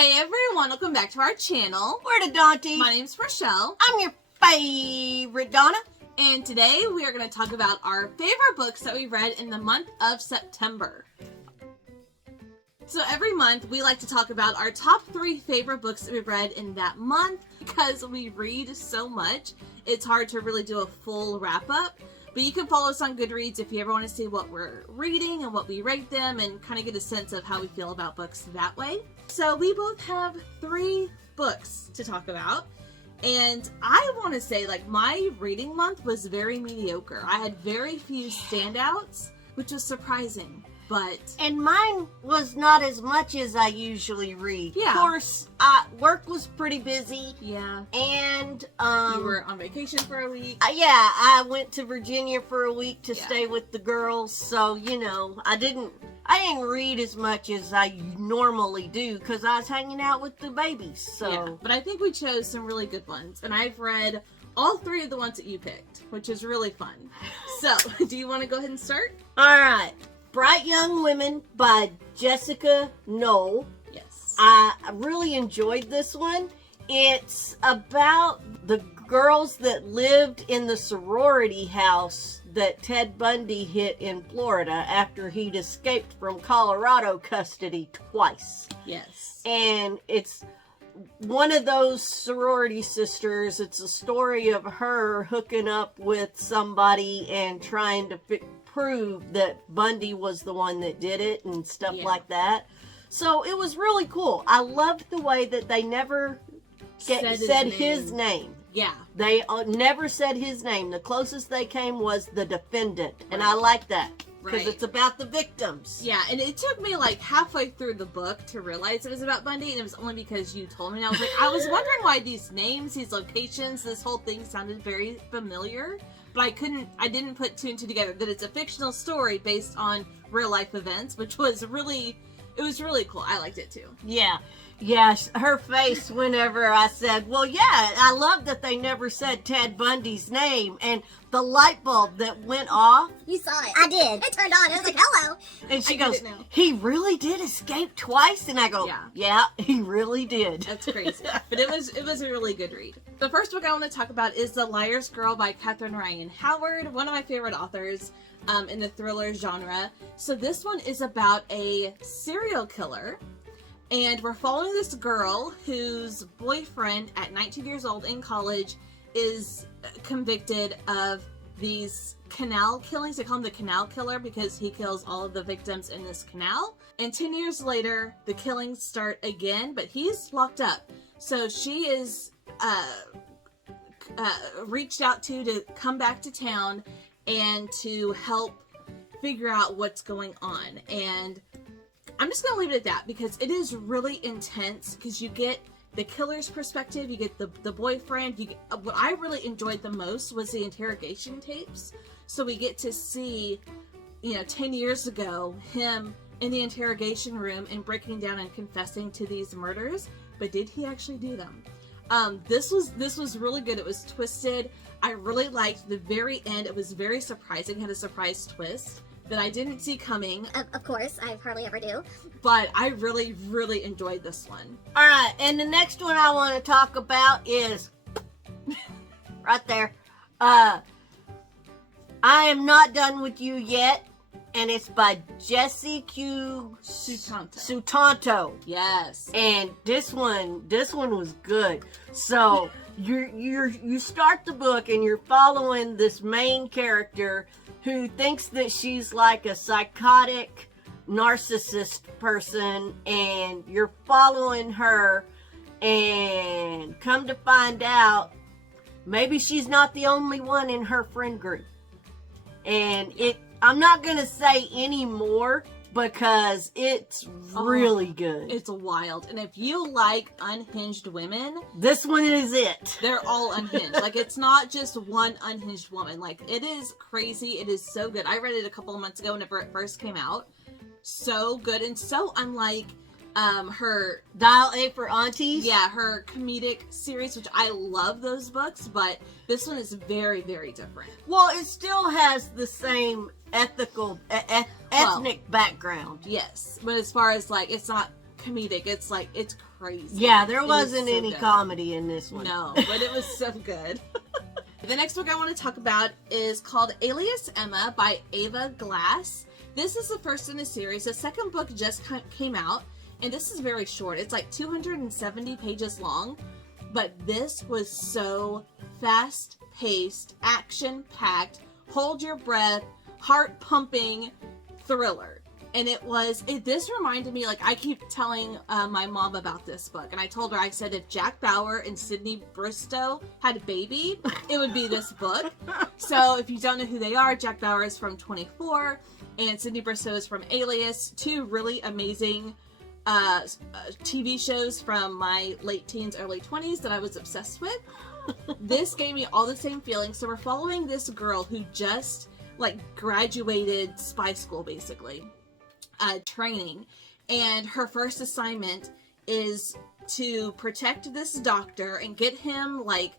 Hey everyone, welcome back to our channel. We're the Dawnties. My name's Rochelle. I'm your favorite Donna. And today we are going to talk about our favorite books that we read in the month of September. So every month we like to talk about our top 3 favorite books that we read in that month. Because we read so much, it's hard to really do a full wrap up. But you can follow us on Goodreads if you ever want to see what we're reading and what we rate them and kind of get a sense of how we feel about books that way. So we both have 3 books to talk about. And I want to say, like, my reading month was very mediocre. I had very few standouts, which was surprising. And mine was not as much as I usually read. Yeah. Of course, work was pretty busy. Yeah. And you were on vacation for a week. I went to Virginia for a week to stay with the girls. So, you know, I didn't read as much as I normally do because I was hanging out with the babies. So, yeah. But I think we chose some really good ones, and I've read all 3 of the ones that you picked, which is really fun. So, do you want to go ahead and start? All right. Bright Young Women by Jessica Knoll. Yes. I really enjoyed this one. It's about the girls that lived in the sorority house that Ted Bundy hit in Florida after he'd escaped from Colorado custody twice. Yes. And it's one of those sorority sisters. It's a story of her hooking up with somebody and trying to prove that Bundy was the one that did it and stuff like that. So it was really cool. I loved the way that they never said his name. Yeah. They never said his name. The closest they came was the defendant. And I like that. Because it's about the victims. Yeah, and it took me like halfway through the book to realize it was about Bundy, and it was only because you told me. And I was like, I was wondering why these names, these locations, this whole thing sounded very familiar. But I didn't put 2 and 2 together, that it's a fictional story based on real life events, which was really cool. I liked it too. Yeah. Yes, her face whenever I said, well, yeah, I love that they never said Ted Bundy's name, and the light bulb that went off. You saw it. I did. It turned on. It was like, hello. And she goes, he really did escape twice? And I go, yeah, he really did. That's crazy. But it was a really good read. The first book I want to talk about is The Liar's Girl by Catherine Ryan Howard, one of my favorite authors in the thriller genre. So this one is about a serial killer. And we're following this girl whose boyfriend at 19 years old in college is convicted of these canal killings. They call him the canal killer because he kills all of the victims in this canal. And 10 years later, the killings start again, but he's locked up. So she is reached out to come back to town and to help figure out what's going on. And I'm just going to leave it at that because it is really intense because you get the killer's perspective, you get the boyfriend. What I really enjoyed the most was the interrogation tapes. So we get to see, 10 years ago, him in the interrogation room and breaking down and confessing to these murders. But did he actually do them? This was really good. It was twisted. I really liked the very end. It was very surprising. It had a surprise twist that I didn't see coming. Of course, I hardly ever do. But I really, really enjoyed this one. All right, and the next one I want to talk about is right there. I Am Not Done With You Yet, and it's by Jessie Q. Sutanto. Yes. And this one was good. So you start the book and you're following this main character who thinks that she's like a psychotic narcissist person, and you're following her, and come to find out maybe she's not the only one in her friend group. And I'm not gonna say any more because it's really good. It's wild. And if you like unhinged women, this one is it. They're all unhinged. Like, it's not just one unhinged woman. Like, it is crazy. It is so good. I read it a couple of months ago whenever it first came out. So good and so unlike her Dial A for Aunties. Yeah, her comedic series, which I love those books, but this one is very, very different. Well, it still has the same ethnic background. Yes, but as far as like, it's not comedic. It's like, it's crazy. Yeah, there It wasn't is so any good. comedy in this one. No, but it was so good. The next book I want to talk about is called Alias Emma by Ava Glass. This is the first in a series. The second book just came out, and this is very short. It's like 270 pages long, but this was so fast-paced, action-packed, hold your breath, heart-pumping thriller. And this reminded me, like, I keep telling my mom about this book, and I told her, I said, if Jack Bauer and Sydney Bristow had a baby, it would be this book. So if you don't know who they are, Jack Bauer is from 24, and Sydney Bristow is from Alias, two really amazing TV shows from my late teens, early 20s that I was obsessed with. This gave me all the same feelings. So we're following this girl who just, like, graduated spy school, basically. Training, and her first assignment is to protect this doctor and get him like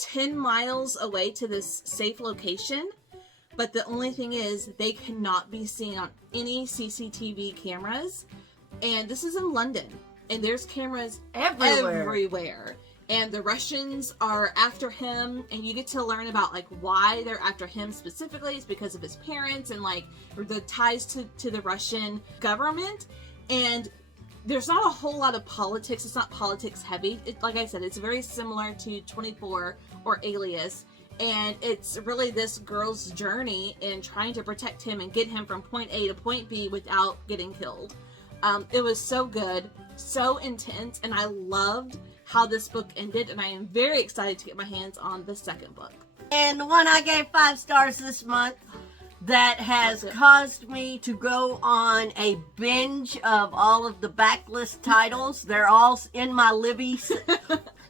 10 miles away to this safe location, but the only thing is they cannot be seen on any CCTV cameras, and this is in London, and there's cameras everywhere. And the Russians are after him, and you get to learn about, like, why they're after him specifically. It's because of his parents and, like, the ties to the Russian government. And there's not a whole lot of politics. It's not politics heavy. Like I said, it's very similar to 24 or Alias. And it's really this girl's journey in trying to protect him and get him from point A to point B without getting killed. It was so good, so intense, and I loved how this book ended, and I am very excited to get my hands on the second book. And the one I gave 5 stars this month that has caused me to go on a binge of all of the backlist titles. They're all in my Libby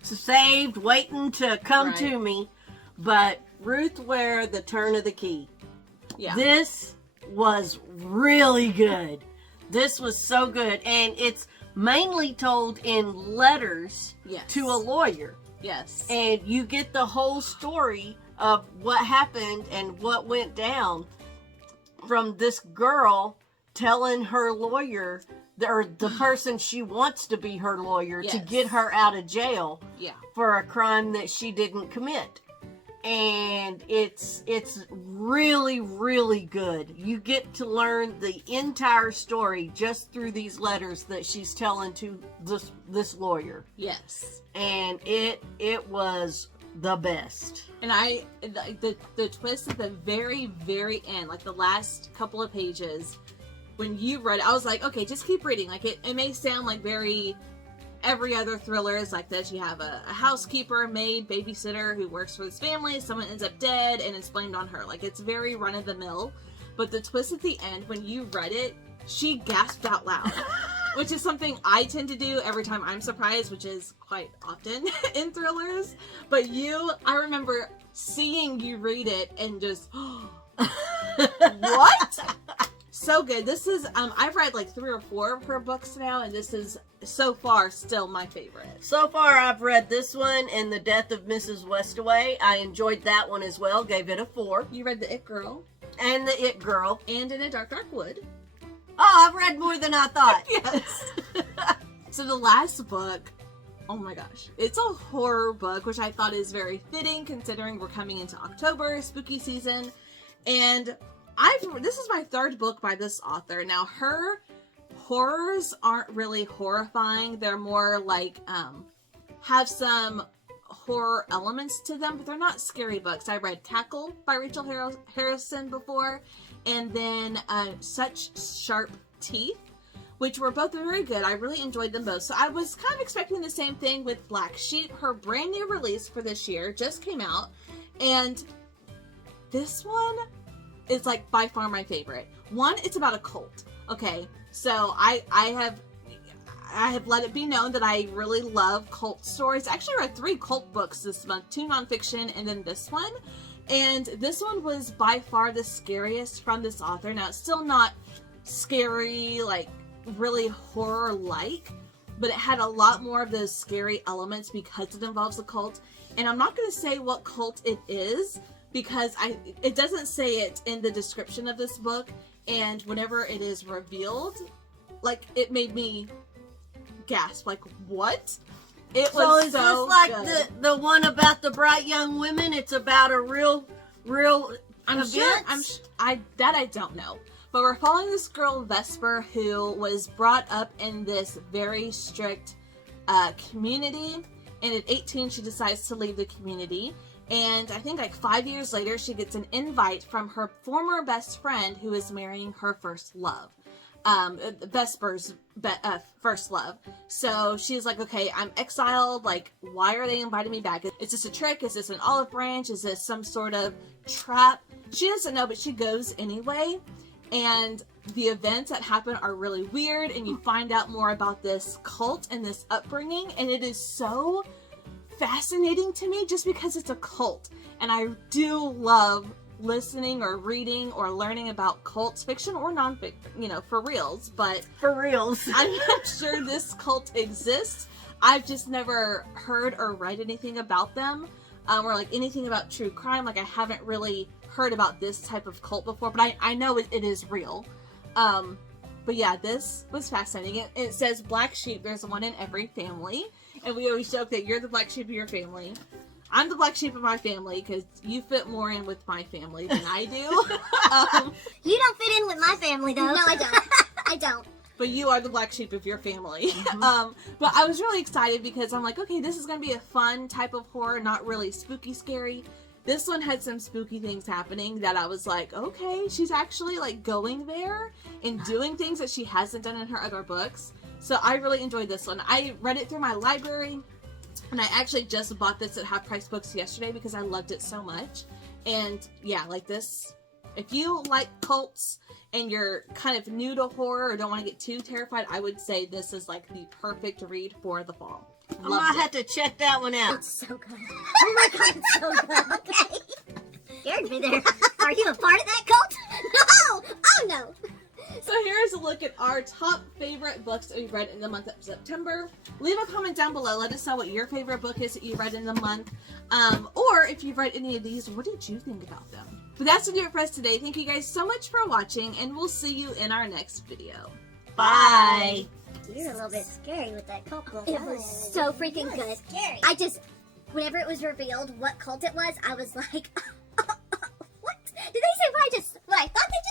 saved, waiting to come to me. But Ruth Ware, The Turn of the Key. Yeah. This was really good. This was so good, and it's mainly told in letters to a lawyer. Yes. And you get the whole story of what happened and what went down from this girl telling her lawyer, or the person she wants to be her lawyer, to get her out of jail for a crime that she didn't commit. And it's really, really good. You get to learn the entire story just through these letters that she's telling to this lawyer. Yes. And it was the best. And the twist at the very, very end, like the last couple of pages, when you read it, I was like, okay, just keep reading. Like, it may sound like very every other thriller is like this. You have a housekeeper, maid, babysitter who works for this family. Someone ends up dead and it's blamed on her. Like, it's very run-of-the-mill. But the twist at the end, when you read it, she gasped out loud. Which is something I tend to do every time I'm surprised, which is quite often in thrillers. But I remember seeing you read it and just, what? So good. This is, I've read like 3 or 4 of her books now, and this is so far still my favorite. So far, I've read this one and The Death of Mrs. Westaway. I enjoyed that one as well. Gave it a 4. You read The It Girl. And The It Girl. And In a Dark, Dark Wood. Oh, I've read more than I thought. Yes. So the last book, oh my gosh. It's a horror book, which I thought is very fitting considering we're coming into October, spooky season. And this is my 3rd book by this author. Now, her horrors aren't really horrifying. They're more like, have some horror elements to them, but they're not scary books. I read Cackle by Rachel Harrison before, and then Such Sharp Teeth, which were both very good. I really enjoyed them both. So I was kind of expecting the same thing with Black Sheep. Her brand new release for this year just came out, and this one is like by far my favorite. One, it's about a cult. Okay, so I have let it be known that I really love cult stories. I actually read 3 cult books this month, 2 nonfiction, and then this one. And this one was by far the scariest from this author. Now, it's still not scary, like really horror-like, but it had a lot more of those scary elements because it involves a cult. And I'm not going to say what cult it is, because it doesn't say it in the description of this book, and whenever it is revealed, like, it made me gasp, like, what? It So was is so this like good. the one about the bright young women? It's about a real I'm events? sure. I don't know. But we're following this girl Vesper who was brought up in this very strict community, and at 18 she decides to leave the community. And I think like 5 years later she gets an invite from her former best friend who is marrying her first love. Vesper's first love. So she's like, okay, I'm exiled. Like, why are they inviting me back? Is this a trick? Is this an olive branch? Is this some sort of trap? She doesn't know, but she goes anyway. And the events that happen are really weird. And you find out more about this cult and this upbringing. And it is so fascinating to me just because it's a cult. And I do love listening or reading or learning about cults, fiction or non-fiction, for reals, but For reals. I'm not sure this cult exists. I've just never heard or read anything about them, or like anything about true crime. Like, I haven't really heard about this type of cult before, but I know it is real. But yeah, this was fascinating. It says black sheep, there's one in every family, and we always joke that you're the black sheep of your family. I'm the black sheep of my family because you fit more in with my family than I do. You don't fit in with my family, though. No, I don't. I don't. But you are the black sheep of your family. But I was really excited because I'm like, okay, this is going to be a fun type of horror, not really spooky scary. This one had some spooky things happening that I was like, okay, she's actually like going there and doing things that she hasn't done in her other books. So I really enjoyed this one. I read it through my library. And I actually just bought this at Half Price Books yesterday because I loved it so much. And yeah, like this, if you like cults and you're kind of new to horror or don't want to get too terrified, I would say this is like the perfect read for the fall. I might have to check that one out. It's so good. Oh my god, it's so good. Okay. Scared me there. Are you a part of that cult? No! Oh no! So here's a look at our top favorite books that we've read in the month of September. Leave a comment down below. Let us know what your favorite book is that you read in the month. Or if you've read any of these, what did you think about them? But that's going to do it for us today. Thank you guys so much for watching, and we'll see you in our next video. Bye. You're a little bit scary with that cult book. It was so freaking good. Scary. I just, whenever it was revealed what cult it was, I was like, what? Did they say what I thought they